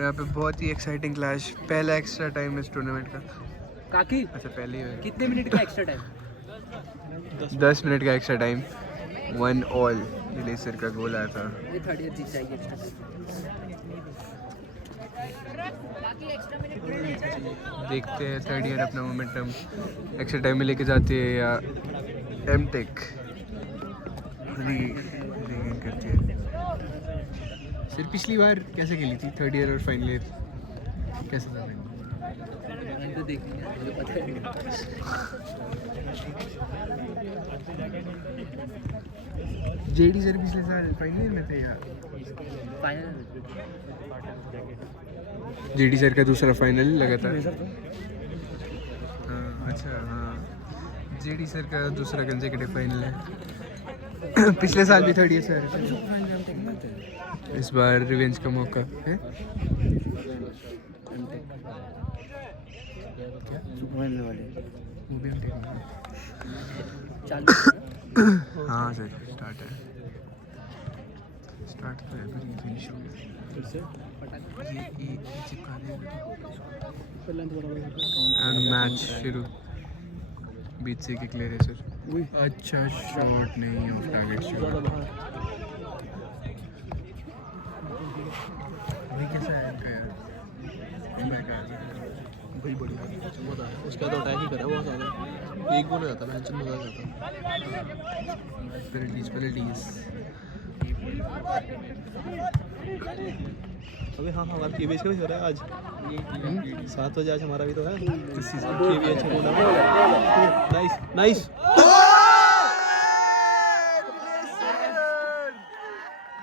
यहाँ पे बहुत ही एक्साइटिंग क्लैश, पहला एक्स्ट्रा टाइम इस टूर्नामेंट का। काकी अच्छा पहले ही कितने मिनट का एक्स्ट्रा टाइम? 10 मिनट का एक्स्ट्रा टाइम, 1-1 नीलेश सर का गोल आया था। ये थर्ड ईयर जीत जाएगी एक्स्ट्रा टाइम। देखते हैं थर्ड ईयर अपना मोमेंटम एक्स्ट्रा टाइम में लेके जाती है या एमटेक रीगेन करती है। सर पिछली बार कैसे खेली थी थर्ड ईयर और फाइनल ईयर, कैसे था? तो देखेंगे, मुझे पता है। जेडी सर पिछले साल फाइनल ईयर में थे यार। फाइनल जेडी सर का दूसरा फाइनल लगातार। हाँ अच्छा हाँ, जेडी सर का दूसरा कंसेक्यूटिव फाइनल है। पिछले साल भी थर्ड ईयर सर, इस बार रिवेंज का मौका है। हाँ सर स्टार्ट है, स्टार्ट तो है पर ये फिनिश हो गया। ये चिपका देगा एंड मैच शुरू। बीच से किक ले रहे सर। अच्छा शॉट नहीं, ऑफ टारगेट शॉट। अभी कैसा है इनका यार? भाई बढ़िया मजा है उसका, तो अटैक ही करा बहुत ज़्यादा, एक गोल हो जाता मैच में, मजा आ जाता। पेनल्टीज अबे हाँ हमारा KBH का भी हो रहा है आज 7 बजे, आज हमारा भी तो है KBH का। नाइस नाइस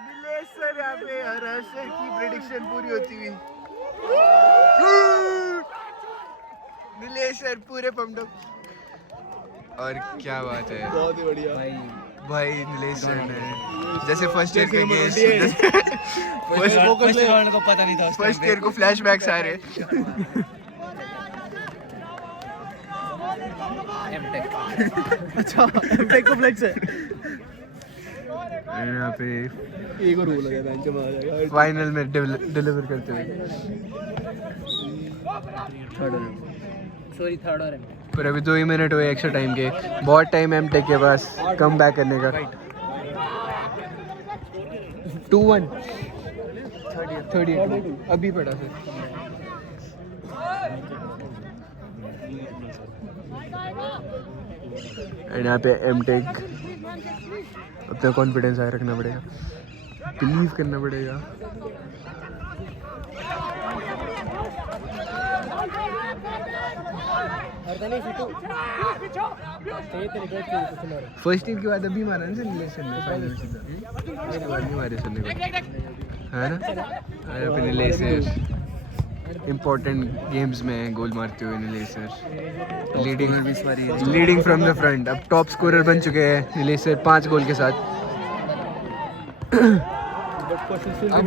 नीलेश सर यहाँ पे हर्ष सर की प्रेडिक्शन पूरी होती हुई। नीलेश सर पूरे पम्प्ड अप। और क्या बात है, बहुत ही बढ़िया भाई नीलेश सर ने जैसे फर्स्ट ईयर के गेस्ट फर्स्ट राउंड को पता नहीं था। फर्स्ट ईयर को फ्लैशबैक्स आ रहे। अच्छा एमटेक को फ्लेक्स है। यहाँ पे एक और गोल है मैच में, आ जाएगा फाइनल में डिलीवर करते हुए। थर्ड और पर अभी 2 ही मिनट हुए एक्स्ट्रा टाइम के, बहुत टाइम एमटेक के पास कम बैक करने का। 2-1 थर्ड ईयर अभी पड़ा सर। एंड यहाँ पे एमटेक अपना कॉन्फिडेंस आए रखना पड़ेगा, बिलीव करना पड़ेगा। फर्स्ट टीम के बाद अभी मारा ना सर नीलेश ने फाइनल में सीधा, उसके बाद नहीं मारे सर ने, है ना? अरे अपने नीलेश सर इम्पोर्टेंट गेम्स में गोल मारते हुए Nilesh sir leading from the front. अब टॉप स्कोरर बन चुके हैं नीलेश सर 5 गोल के साथ। अब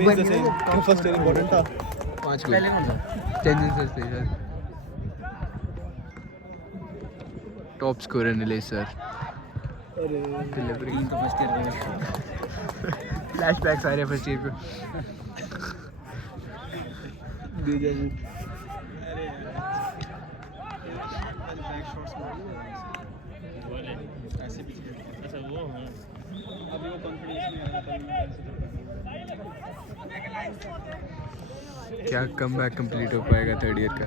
फर्स्ट ईयर इंपॉर्टेंट था 5 गोल चेंजेस थे sir. Top scorer Nilesh sir. Delivery flashbacks आ रहे हैं फर्स्ट ईयर को। क्या कमबैक कंप्लीट हो पाएगा थर्ड ईयर का?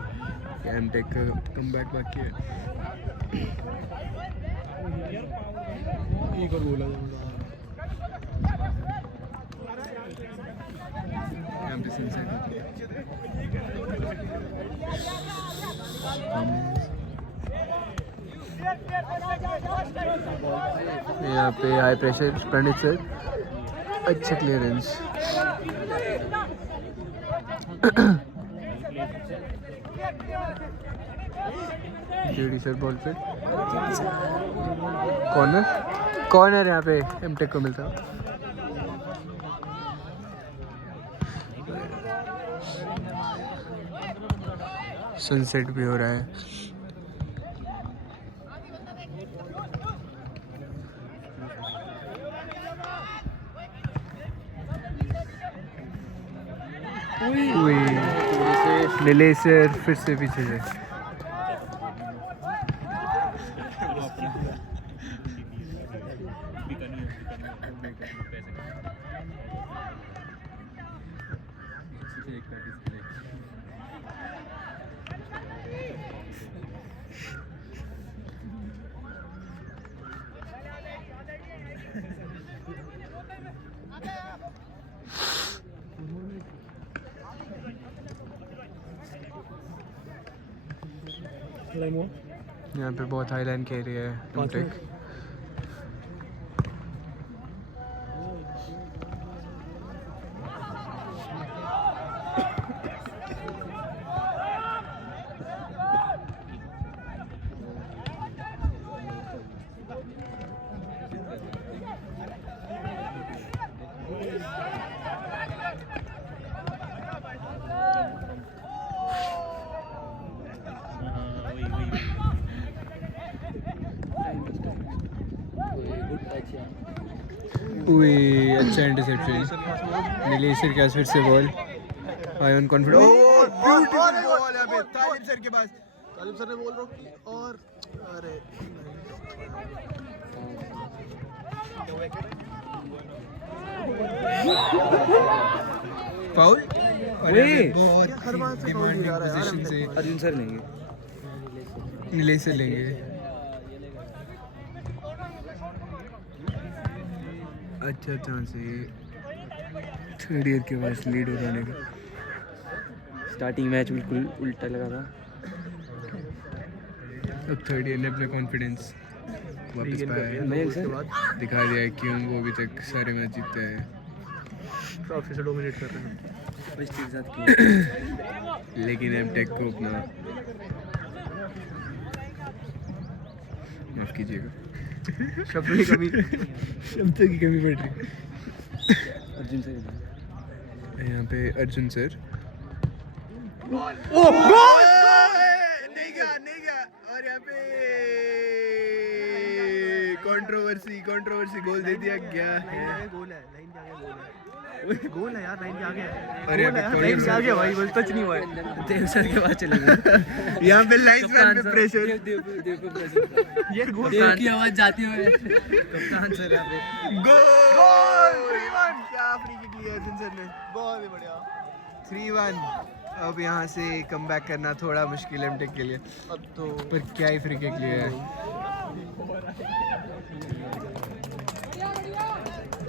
एमटेक का कमबैक बाकी है। एक और गोल है। यहाँ पे हाई प्रेशर प्रणीत सर, अच्छा क्लियरेंस। जेडी सर बॉल पे कॉर्नर यहाँ पे एमटेक को मिलता। सनसेट भी हो रहा है। Uy. नीलेश सर फिर से पीछे से। यहाँ पे बहुत हाई लाइन खेल रही है एमटेक। अच्छा इंटरसेप्शन नीलेश सर के पास फिर से ball. Ion confidence, beautiful ball यहाँ पे तालिब सर के पास। तालिब सर ने बॉल रोकी और अरे फाउल। बहुत डिमांडिंग पोजीशन से अर्जुन सर लेंगे, नीलेश सर लेंगे। अच्छा चांस है थर्ड ईयर के बाद लीड हो जाने का। स्टार्टिंग मैच बिल्कुल उल्टा लगा था। अब थर्ड ईयर ने अपना कॉन्फिडेंस वापस पाया है, दिखा दिया है क्यों वो अभी तक सारे मैच जीतते हैं, ट्रॉफी से डोमिनेट कर रहे हैं। फर्स्ट के साथ किया। लेकिन एमटेक को अपना माफ कीजिएगा शब्दों की कमी शब्दों की कमी पड़ रही अर्जुन सर यहाँ पे। अर्जुन सर ओ गोल नहीं गया और यहाँ पे कंट्रोवर्सी गोल दे दिया गया है। गोल है, लाइन के आगे गोल है यार, लाइन के आगे है। अरे लाइन के आगे भाई, बस टच नहीं हुआ है। देव सर के पास चले गए। यहाँ पे लाइन्समैन पे प्रेशर। ये गोल देव की आवाज जाती हुई कप्तान सर यहाँ पे गोल 3-1। क्या फ्री किक लिया अर्जुन सर ने, बहुत ही बढ़िया 3-1। अब यहाँ से कम बैक करना थोड़ा मुश्किल है एमटेक के लिए, अब तो पर क्या ही फ्री किक लिया है।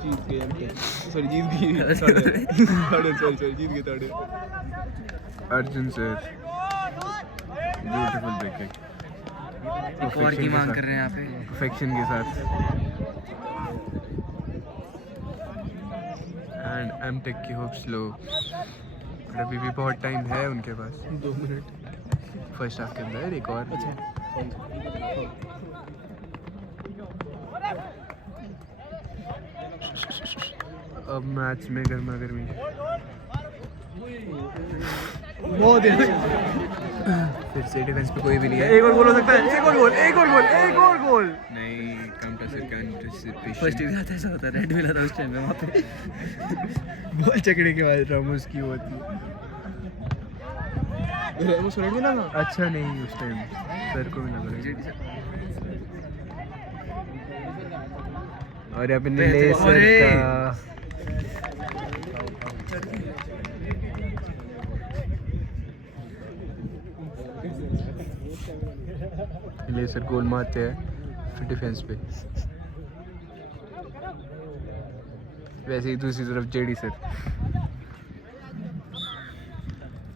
जीत गए सॉरी जीत गई सॉरी जीत गए third. Arjun sir beautiful break kick, और की मांग कर रहे हैं यहाँ पे परफेक्शन के साथ। एंड एमटेक की होप्स लो, अभी भी बहुत टाइम है उनके पास, 2 मिनट फर्स्ट हाफ के अंदर एक और। अब मैच में गर्मा गर्मी बहुत ही फिर से डिफेंस पे कोई भी नहीं है। एक और गोल हो सकता है, एक और गोल नहीं, काउंटर सर का फर्स्ट एंटिसिपेशन। के साथ ऐसा होता है। रेड मिला था उस टाइम में वहाँ पे। बॉल चकड़े के बाद रामोस की होती है। रेमोस रेड मिला था। अच्छा नहीं, उस टाइम सर को भी लगा। और यहाँ पे नीलेश सर का नीलेश सर गोल मारते हैं फिर डिफेंस पे। वैसे ही दूसरी तरफ जेडी सर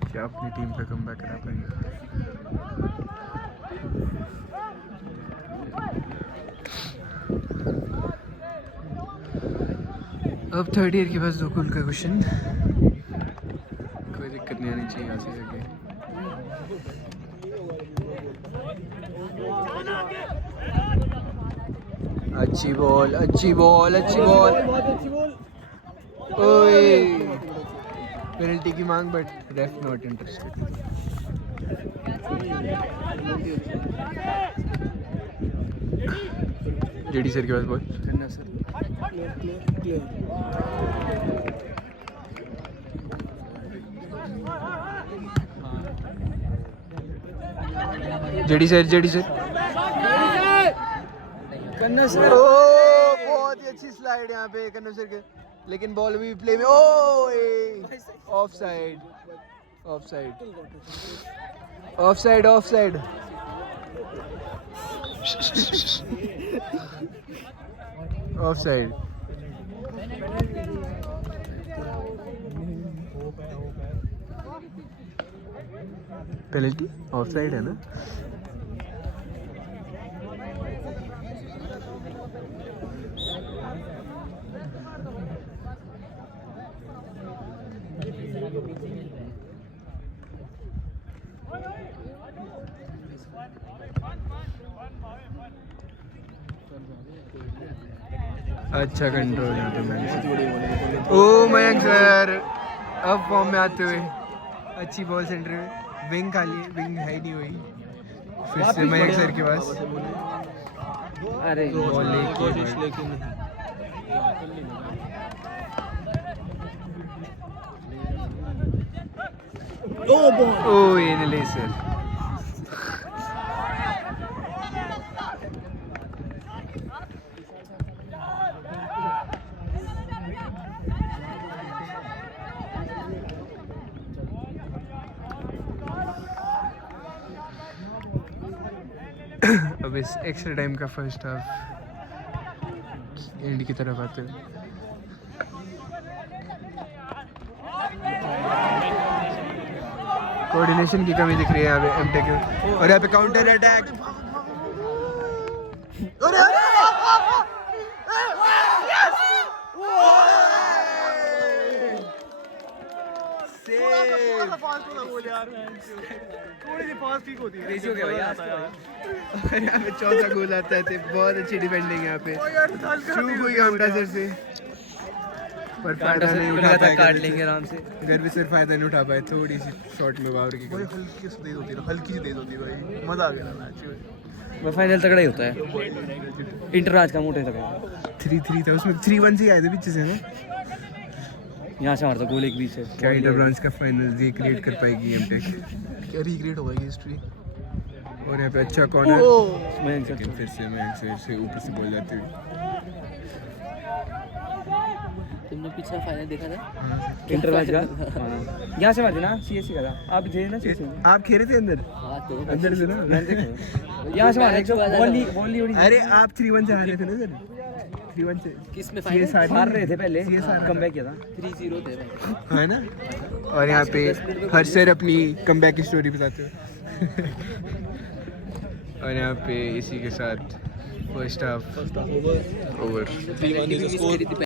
क्या अपनी टीम का कमबैक करा पाएंगे। अब थर्ड ईयर के पास 2 गोल का क्वेश्चन, कोई दिक्कत नहीं आनी चाहिए यहाँ से आगे। अच्छी बॉल ओए पेनल्टी की मांग, but ref not interested. JD sir के पास बॉल। करना सर जेडी सर कन्ना से ओ बहुत ही अच्छी स्लाइड यहाँ पे कन्नू सर के, लेकिन बॉल भी प्ले में of side penalty of side है ना। अच्छा कंट्रोल यहाँ पे मयंक। ओ मयंक सर अब फॉर्म में आते हुए, अच्छी बॉल सेंटर में, विंग खाली है, विंग है ही नहीं हुई, फिर से मयंक सर के पास। अरे बॉल लेकिन ओ ये नहीं ले सर। अब इस एक्स्ट्रा टाइम का फर्स्ट हाफ एंड की तरफ आते हैं। कोऑर्डिनेशन की कमी दिख रही है यहाँ पे एमटेक में, और यहाँ पे काउंटर अटैक। और यहाँ पे चौथा गोल आता है, बहुत अच्छी डिफेंडिंग यहाँ पे, चूक हुई काउंटर सर से, पर फायदा नहीं उठा पाए। काट लेंगे आराम से। घर भी सिर्फ फायदा नहीं उठा पाए, थोड़ी सी शॉट में बावर की कमी। हल्की सी तेज होती है भाई, मजा आ गया ना मैच में। वो फाइनल तगड़ा ही होता है। इंटर आज का मोटे तगड़ा 3-3 था, उसमें 3-1 से आए थे पीछे से ना। यहाँ से मारता गोल एक बीच से। क्या इंटर ब्रांच का फाइनल रिक्रिएट कर पाएगी एमटेक? क्या रिक्रिएट होगी हिस्ट्री। और यहाँ पे अच्छा कॉर्नर, मयंक लेकिन फिर से मयंक से ऊपर से बॉल जाती हुई। तुमने पिछला फाइनल देखा था? इंटर आज का यहाँ से मारते ना, सीएससी का था। आप थे ना सीएससी में? आप खेले थे अंदर? हाँ तो अंदर से ना मैंने देखा। यहाँ से मारते जो बॉली उड़ी। अरे आप 3-1 से हारे थे ना सर, 3-1 से। किस में ये फाइनल? सारे हार रहे थे पहले, CSR कमबैक किया था। 3-0 थे भाई। है ना। और यहाँ पे हर्ष सर अपनी कमबैक की स्टोरी बताते हो। और यहाँ पे इसी के साथ first half over over. 3-1 score.